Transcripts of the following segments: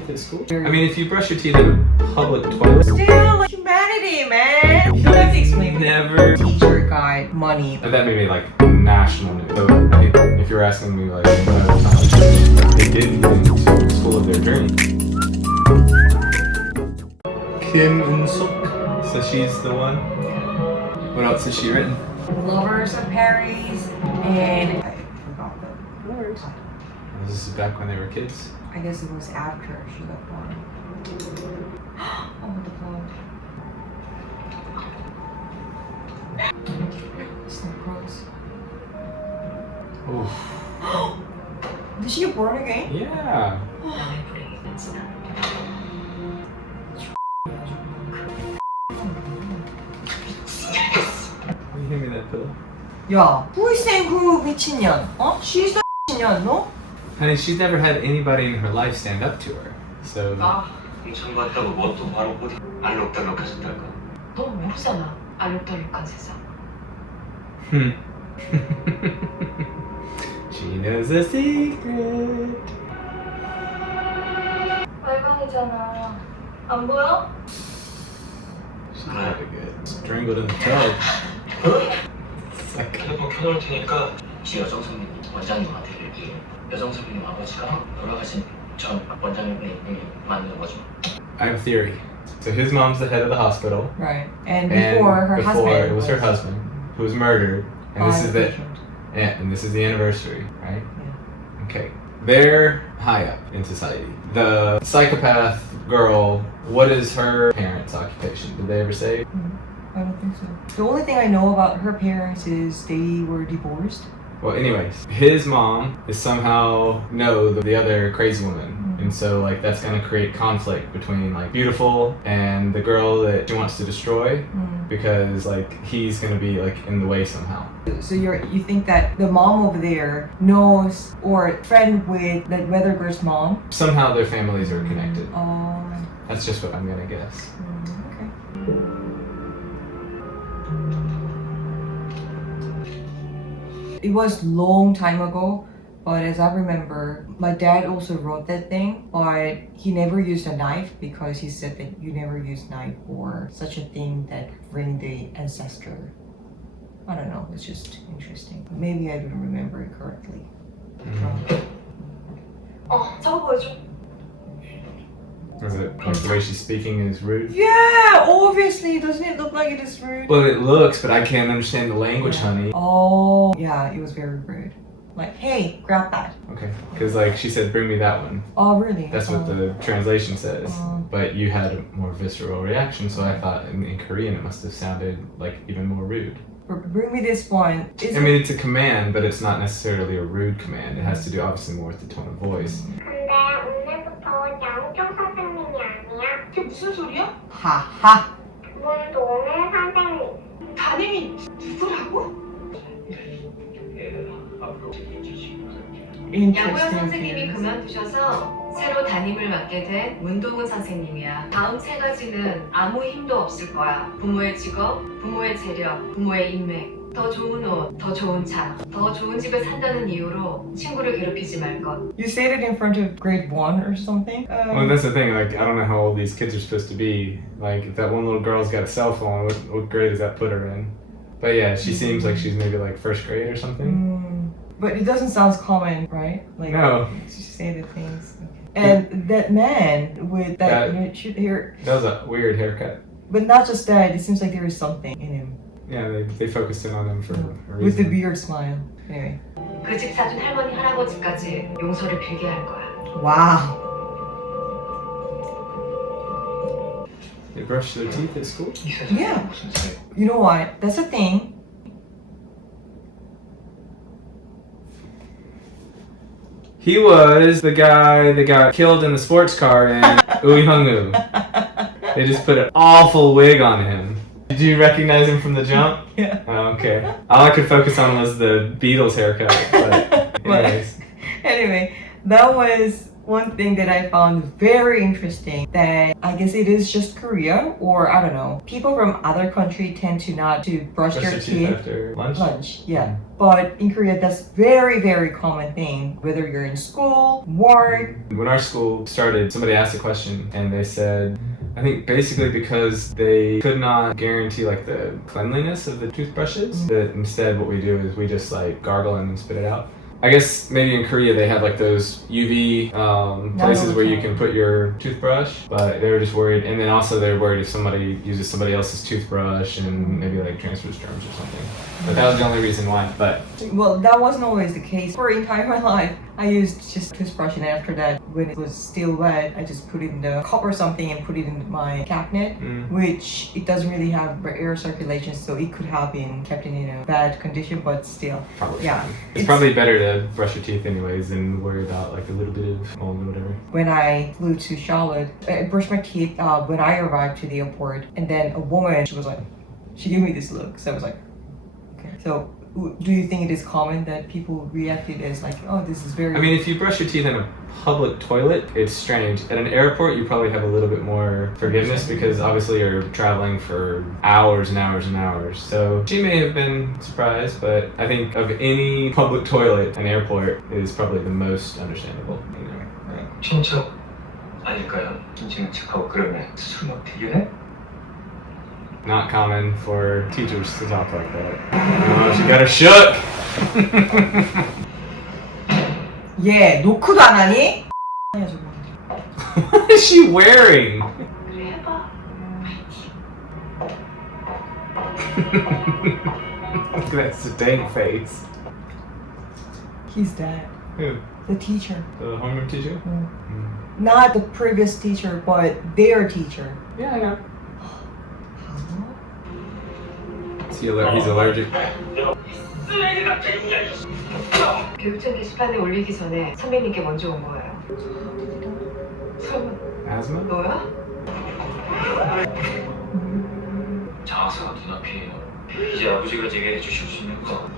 teeth at school? I mean, if you brush your teeth in a public toilet. Still, like, humanity, man. You don't have to explain. Never. Teacher guide, money. But that made me like national news. So I think if you're asking me like, they didn't get into school of their dreams. Kim and-suk. So she's the one. What else has she written? Lovers of Paris and I forgot the words. This is back when they were kids. I guess it was after she got born. Oh, the cloud. Snake crows. Oof. Did she get born again? Yeah. Can you hand me that pillow? Yeah. Who is saying who 미친년? She's the 미친년, no? Honey, she's never had anybody in her life stand up to her. So. 참고했다고 뭐 또 바로 어디 알록달록 하셨달까? 너 모르잖아. 알록달록한 세상. She knows a secret. 빨강이잖아. 안 보여? She's probably good. Strangled in the tub. 핸드폰 켜놓을 테니까 지 여정 선생님 원장님한테 얘기해. 여정 선생님 아버지가 돌아가신 전 원장님이 만든 거죠. I have a theory. So his mom's the head of the hospital. Right. And before her husband. It was her husband who was murdered. And this is the and this is the anniversary, right? Yeah. Okay. They're high up in society. The psychopath girl, what is her parents' occupation? Did they ever say? I don't think so. The only thing I know about her parents is they were divorced. Well, anyways, his mom is somehow the other crazy woman. And so like that's gonna create conflict between like beautiful and the girl that she wants to destroy because like he's gonna be like in the way somehow. So you think that the mom over there knows or friend with that weather girl's mom? Somehow their families are connected. That's just what I'm gonna guess. Okay. It was long time ago, but as I remember, my dad also wrote that thing, but he never used a knife because he said that you never use knife or such a thing that bring the ancestor. I don't know, it's just interesting. Maybe I don't remember it correctly. 저거 보여줘. Is it like the way she's speaking is rude? Yeah, obviously, doesn't it look like it is rude? Well, it looks, but I can't understand the language, honey. Oh, yeah, it was very rude. Like, hey, grab that. Okay, because like she said, bring me that one. Oh, really? That's what the translation says. But you had a more visceral reaction, so I thought in Korean it must have sounded like even more rude. Bring me this one. I mean, it's a command, but it's not necessarily a rude command. It has to do obviously more with the tone of voice. 근데 오늘부터 양쪽 선생님이 아니야. 그게 무슨 소리야? 하하. 문동은 선생님. 담임이 누구라고? 양호연 선생님이 그만두셔서 새로 담임을 맡게 된 문동은 선생님이야. 다음 세 가지는 아무 힘도 없을 거야. 부모의 직업, 부모의 재력, 부모의 인맥, 더 좋은 옷, 더 좋은 차, 더 좋은 집에 산다는 이유로 친구를 괴롭히지 말 것. You said it in front of grade 1 or something? Well, that's the thing. Like, I don't know how old these kids are supposed to be. Like, if that one little girl's got a cell phone, what grade does that put her in? But yeah, she seems like she's maybe like first grade or something. But it doesn't sound common, right? Like, No. to say the things. And that man with that hair. That was a weird haircut. But not just that, it seems like there is something in him. Yeah, they focused in on him for a reason. With the weird smile. Anyway. 그 집 사준 할머니 할아버지까지 용서를 빌게 할 거야. Wow. They brush their teeth at school? Yeah. You know what? That's a thing. He was the guy that got killed in the sports car in Uy Hung-woo. They just put an awful wig on him. Did you recognize him from the jump? Yeah. Oh, okay. All I could focus on was the Beatles haircut. But anyways. Anyway, that was One thing that I found very interesting that I guess it is just Korea or I don't know. People from other country tend to not to brush their teeth after lunch. Yeah. But in Korea that's very common thing. Whether you're in school, work. When our school started, somebody asked a question and they said, I think basically because they could not guarantee like the cleanliness of the toothbrushes, that instead what we do is we just like gargle and then spit it out. I guess maybe in Korea they have like those UV places where you can put your toothbrush, but they were just worried. And then also they're worried if somebody uses somebody else's toothbrush and maybe like transfers germs or something. But that was the only reason why. But well, that wasn't always the case. For entire life, I used just toothbrush, and after that, when it was still wet, I just put it in the cup or something and put it in my cabinet, which it doesn't really have air circulation, so it could have been kept in a bad condition, but still, probably yeah. fine. It's probably better to brush your teeth anyways than worry about like a little bit of mold or whatever. When I flew to Charlotte, I brushed my teeth when I arrived to the airport, and then a woman, she gave me this look, so I was like, okay. So do you think it is common that people reacted as like, oh, this is very... I mean, if you brush your teeth in a public toilet, it's strange. At an airport, you probably have a little bit more forgiveness because obviously you're traveling for hours and hours and hours. So she may have been surprised, but I think of any public toilet, an airport is probably the most understandable. You know? 친척 아닐까요? 인식은 착하고 그러면 술 막 대결해? Not common for teachers to talk like that. Oh, she got her shook! 예, 노크도 안 하니? What is she wearing? 그래 해봐. Look at that sedate face. He's dead. Who? The teacher. The homeroom teacher? Not the previous teacher, but their teacher. Yeah, I know. He's allergic. 교육청 게시판에 올리기 전에 선배님께 먼저 온 거예요. 설마 Asthma? 너야? 장학사가 눈앞이에요. 이제 아버지가 제게 해주실 수 있는 거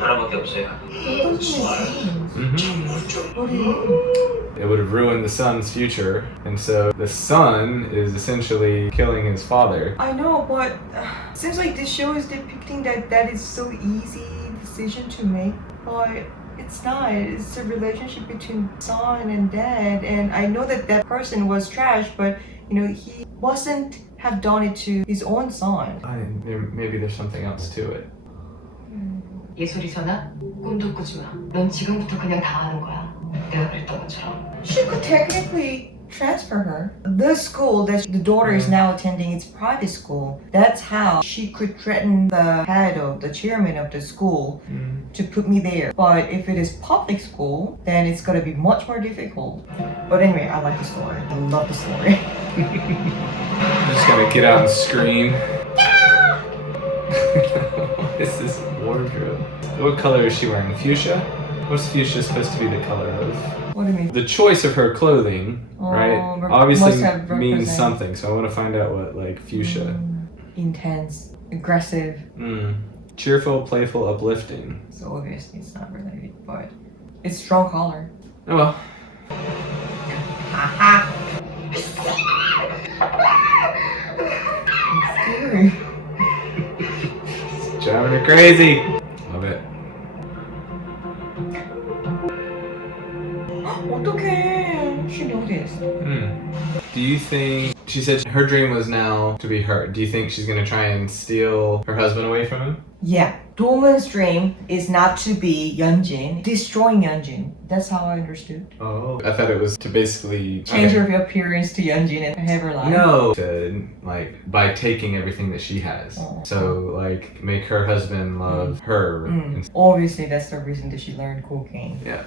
하나밖에 없어요. It would have ruined the son's future, and so the son is essentially killing his father. I know, but seems like this show is depicting that is so easy decision to make, but it's not. It's a relationship between son and dad, and I know that person was trash, but you know he wasn't have done it to his own son. Maybe there's something else to it. 예솔이잖아? 꿈도 꾸지 마. 넌 지금부터 그냥 당하는 거야. 내가 그랬던 것처럼. She could technically transfer her. The school that the daughter is now attending is private school. That's how she could threaten the head of the chairman of the school to put me there. But if it is public school, then it's gonna be much more difficult. But anyway, I like the story. I love the story. I'm just gonna get out and scream. What is this wardrobe? What color is she wearing? Fuchsia? What's fuchsia supposed to be the color of? What do you mean? The choice of her clothing, right? Obviously must have means represent- something. So I want to find out what like fuchsia. Intense, aggressive. Cheerful, playful, uplifting. So obviously it's not related, but it's strong color. Oh well. Haha. Scary. It's driving her crazy. Love it. 어떡해. She noticed. Do you think she said her dream was now to be her? Do you think she's gonna try and steal her husband away from him? Yeah. Dongwon's dream is not to be Yeonjin, destroying Yeonjin. That's how I understood. Oh, I thought it was to basically Change her appearance to Yeonjin and have her life. No, to like by taking everything that she has. Oh. So like make her husband love her. Obviously, that's the reason that she learned cocaine. Yeah.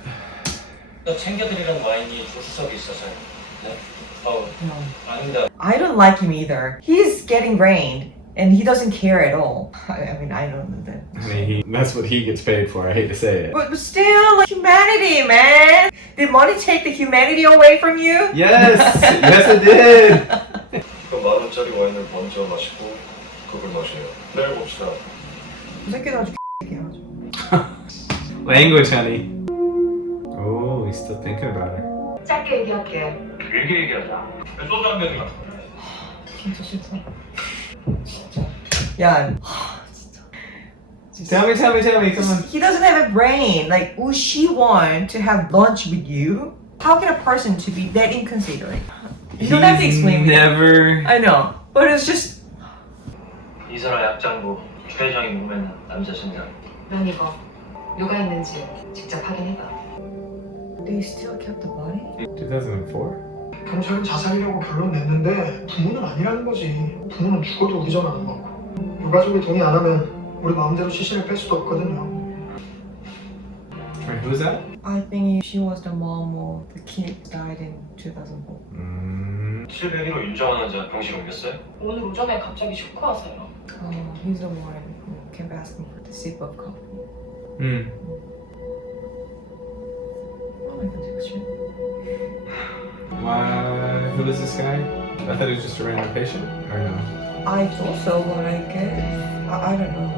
챙겨드리는 와인이 조수석에 있어서요. 네? No. 아닙니다. I don't like him either. He's getting rained. And he doesn't care at all. I mean, I don't know that. I mean, that's what he gets paid for. I hate to say it. But still, like, humanity, man. Did money take the humanity away from you? Yes, yes it did. 그 10,000원짜리 와인을 먼저 마시고 그걸 마셔요. 내일 봅시다. 이 새끼도 아주 X이야. Language, honey. Oh, he's still thinking about her. 짧게 얘기할게. 길게 얘기하자. 소주 한 병이. 진짜 싫다. 진짜. 야. Tell me, come on. He doesn't have a brain. Like, would she want to have lunch with you? How can a person to be that inconsiderate? You don't have to explain me. Never. I know, but it's just. 이설아 약장부 최정이 목매는 남자 심장. 넌 이거 누가 있는지 직접 확인해봐. They still kept the body? 2004? 경찰은 자살이라고 결론 냈는데 부모는 아니라는 거지. 부모는 죽어도 우리 전화 안 받고. 유가족이 동의 안 하면 우리 마음대로 시신을 뺄 수도 없거든요. Wait, who's that? I think she was the mom of the kid died in 2004. 701호 윤정환 환자 병실 옮겼어요? 오늘 오전에 갑자기 쇼크 와서요. He's the one who kept asking for the sip of coffee. Oh my god, shit. Who is this guy? I thought he was just a random patient, or no? I thought so, but I guess I don't know.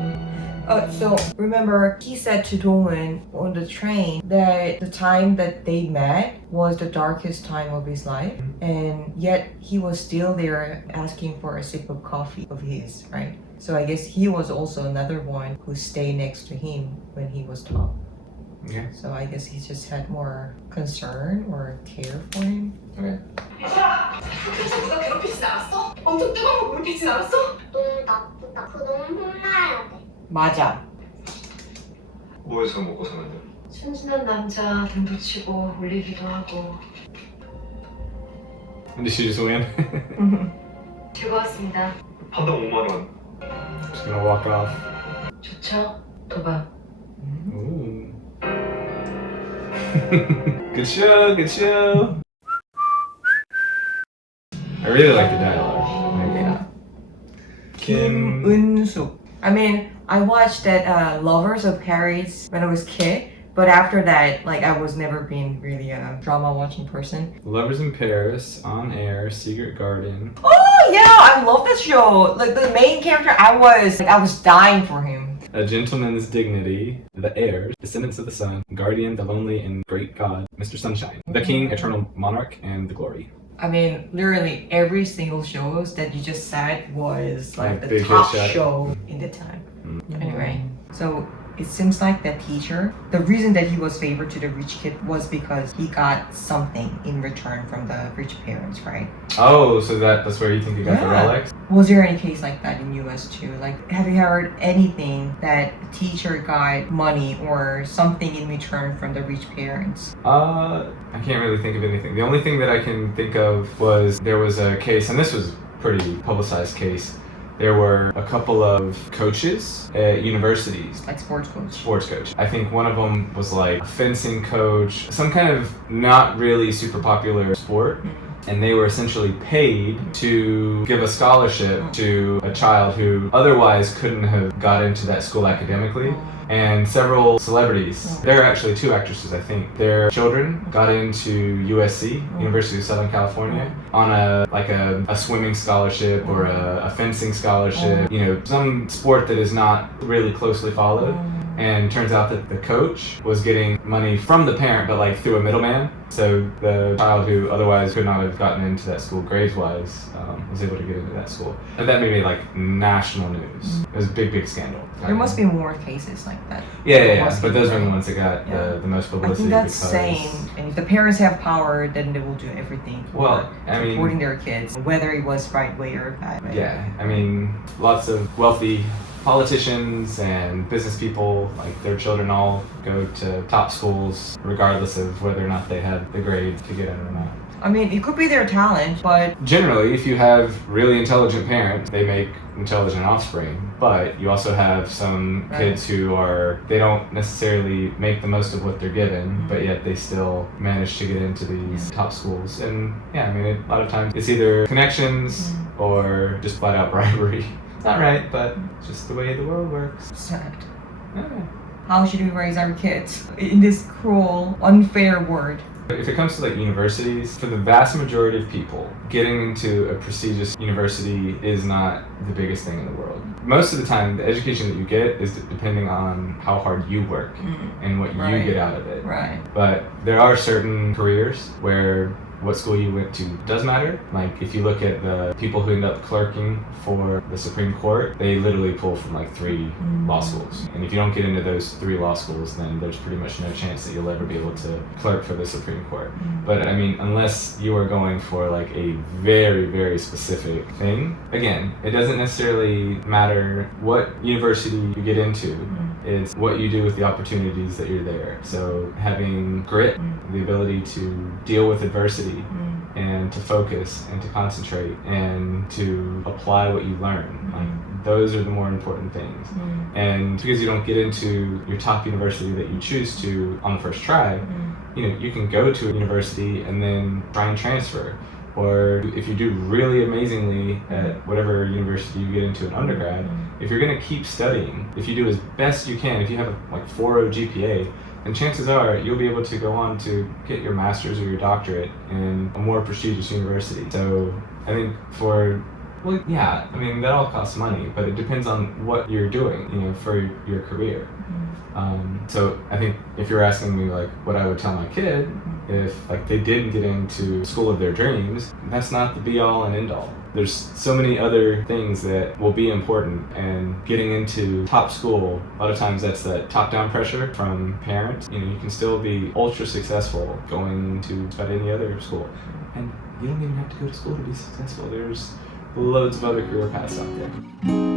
So remember, he said to Dongwon on the train that the time that they met was the darkest time of his life, and yet he was still there asking for a sip of coffee of his, right? So I guess he was also another one who stayed next to him when he was tough. Okay. So I guess he just had more concern or care for him. Okay. 얘들아, 학교에서 누가 괴롭히진 않았어? 엄청 뜨거운 거 물리진 않았어? 너무 나쁘다. 그놈 혼나야 돼. 맞아. 뭐해서 먹고 사는데? 순진한 남자 등 붙이고 울리기도 하고. Did she just win? 즐거웠습니다. 판당 5만 원. Just gonna walk off. 좋죠? 도박. Ooh. Good show, good show. I really like the dialogue. Yeah. Kim Eun-suk. I mean, I watched that Lovers of Paris when I was a kid, but after that, like, I was never been really a drama watching person. Lovers in Paris, On Air, Secret Garden. Oh yeah, I love that show. Like the main character, I was dying for him. A Gentleman's Dignity, The Heirs, Descendants of the Sun, Guardian, The Lonely and Great God, Mr. Sunshine, The King, Eternal Monarch, and The Glory. I mean, literally every single shows that you just said was like the big top hit shot. show in the time. Mm. Anyway, so it seems like that teacher, the reason that he was favored to the rich kid was because he got something in return from the rich parents, right? Oh, so that's where you think you got the Yeah. relics? Was there any case like that in US too? Like, have you heard anything that the teacher got money or something in return from the rich parents? I can't really think of anything. The only thing that I can think of was there was a case, and this was a pretty publicized case. There were a couple of coaches at universities. Like sports coach. Sports coach. I think one of them was like a fencing coach, some kind of not really super popular sport. And they were essentially paid to give a scholarship to a child who otherwise couldn't have got into that school academically. And several celebrities, there are actually 2 actresses I think, their children got into USC, University of Southern California, on a swimming scholarship or a fencing scholarship, you know, some sport that is not really closely followed. And turns out that the coach was getting money from the parent, but like through a middleman. So the child who otherwise could not have gotten into that school grades-wise was able to get into that school. And that made me like national news. It was a big, big scandal. There must be more cases like that. Yeah. But those were the ones that got the most I publicity. think that's because same. And if the parents have power, then they will do everything for Well, I mean- supporting their kids, whether it was right way or bad way. Yeah, I mean, lots of wealthy politicians and business people, like their children all go to top schools regardless of whether or not they had the grade to get in or not. I mean, it could be their talent, but Generally, if you have really intelligent parents, they make intelligent offspring. But you also have some kids who they don't necessarily make the most of what they're given, but yet they still manage to get into these top schools. And yeah, I mean, a lot of times it's either connections or just flat out bribery. It's not right, but it's just the way the world works. sad. Yeah. How should we raise our kids in this cruel, unfair world? If it comes to like universities, for the vast majority of people, getting into a prestigious university is not the biggest thing in the world. Most of the time, the education that you get is depending on how hard you work and what you get out of it. Right. But there are certain careers where what school you went to does matter. Like if you look at the people who end up clerking for the Supreme Court, they literally pull from like 3 law schools. And if you don't get into those 3 law schools, then there's pretty much no chance that you'll ever be able to clerk for the Supreme Court. But I mean, unless you are going for like a very, very specific thing, again, it doesn't necessarily matter what university you get into. It's what you do with the opportunities that you're there. So having grit, the ability to deal with adversity, and to focus and to concentrate and to apply what you learn. Like those are the more important things. And because you don't get into your top university that you choose to on the first try, you know, you can go to a university and then try and transfer. Or if you do really amazingly at whatever university you get into in undergrad, if you're going to keep studying, if you do as best you can, if you have a like 4.0 GPA, then chances are you'll be able to go on to get your master's or your doctorate in a more prestigious university. So I think well, yeah, I mean, that all costs money, but it depends on what you're doing, you know, for your career. So I think if you're asking me like what I would tell my kid if like they didn't get into school of their dreams, that's not the be all and end all. There's so many other things that will be important, and getting into top school, a lot of times that's that top-down pressure from parents. You know, you can still be ultra successful going to about any other school, and you don't even have to go to school to be successful. There's loads of other career paths out there.